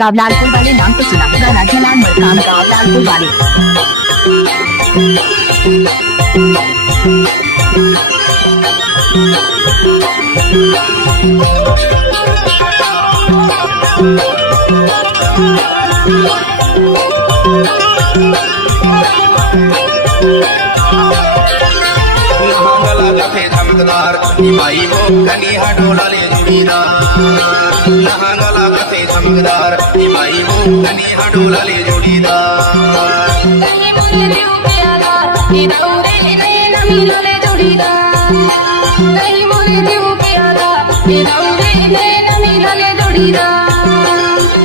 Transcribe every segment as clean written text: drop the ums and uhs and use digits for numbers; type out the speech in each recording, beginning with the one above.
गाँव लालपुर वाले नाम तो सुना होगा, राजूलाल मरकाम गाँव लालपुर वाले। चमकदार भाई वो कनिहा डोला ले जोड़ीदार, लहंगा कथे चमकदार भाई वो कनिहा डोला ले जोड़ीदार।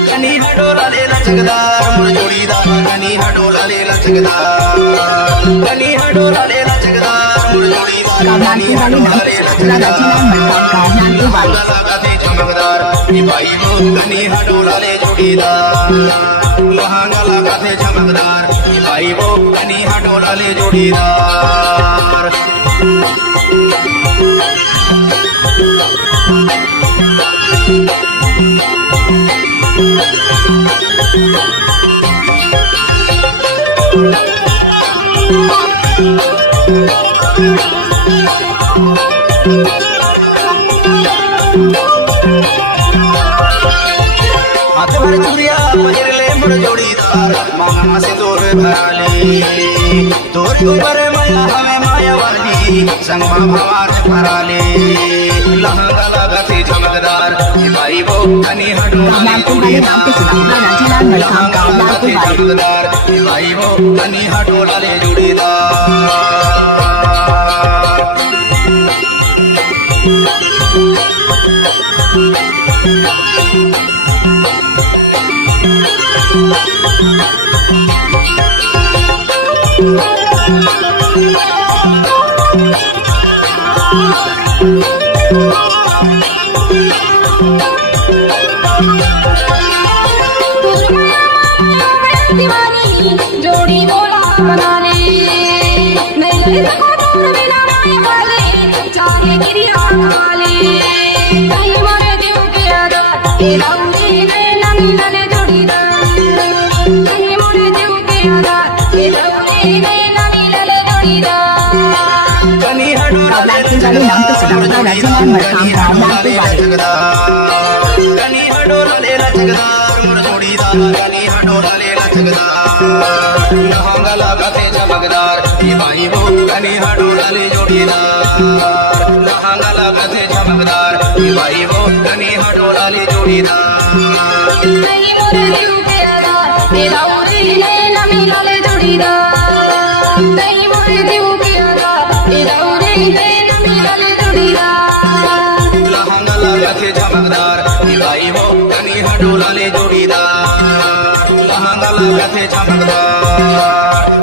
कनिहा डोला ले लचकदार मोर जोड़ीदार, कनिहा डोला ले लचकदार, कनिहा डोला ले लचकदार मोर जोड़ीदार, कनिहा डोला ले लचकदार कथे चमकदार भाई वो कनिहा डोला ले जोड़ीदार, लहंगा कथे चमकदार भाई वो कनिहा डोला ले जोड़ीदार। हाथ भर चूड़िया पहिरले मोर जोड़ीदार, मांगा से तोर भराले तोर ऊपर माया हमें माया वाली संगमा भवार भराले। लहंगा लगते चमकदार भाई वो कनिहा डोला ले जोड़ीदार, लहंगा लगते चमकदार भाई वो कनिहा डोला ले जोड़ीदार। जोड़ी बोला बनाने नहीं बिना माए वाले चाहे गिरिया वाले कहीं मारे दिल के आदा ये रंगी नैना मिलने जोड़ीदार, कहीं मारे दिल के आदा ये रंगी नैना मिलने जोड़ीदार। कनिहा डोला ले लचकदार, कनिहा डोला ले लचकदार मोर जोड़ीदार, कनिहा डोला ले लचकदार, लहंगा लगते चमकदार भाई वो कनिहा डोला ले जोड़ीदार, लहंगा लगते चमकदार भाई वो कनिहा डोला ले जोड़ीदार। कहीं मोरे दिल के आदा ये रंगी नैना मिलने जोड़ीदार, कहीं मोरे दिल के आदा ये रंगी नैना मिलने जोड़ीदार। लहंगा लगते चमकदार भाई वो कनिहा डोला ले जोड़ीदार, लहंगा लगते चमकदार।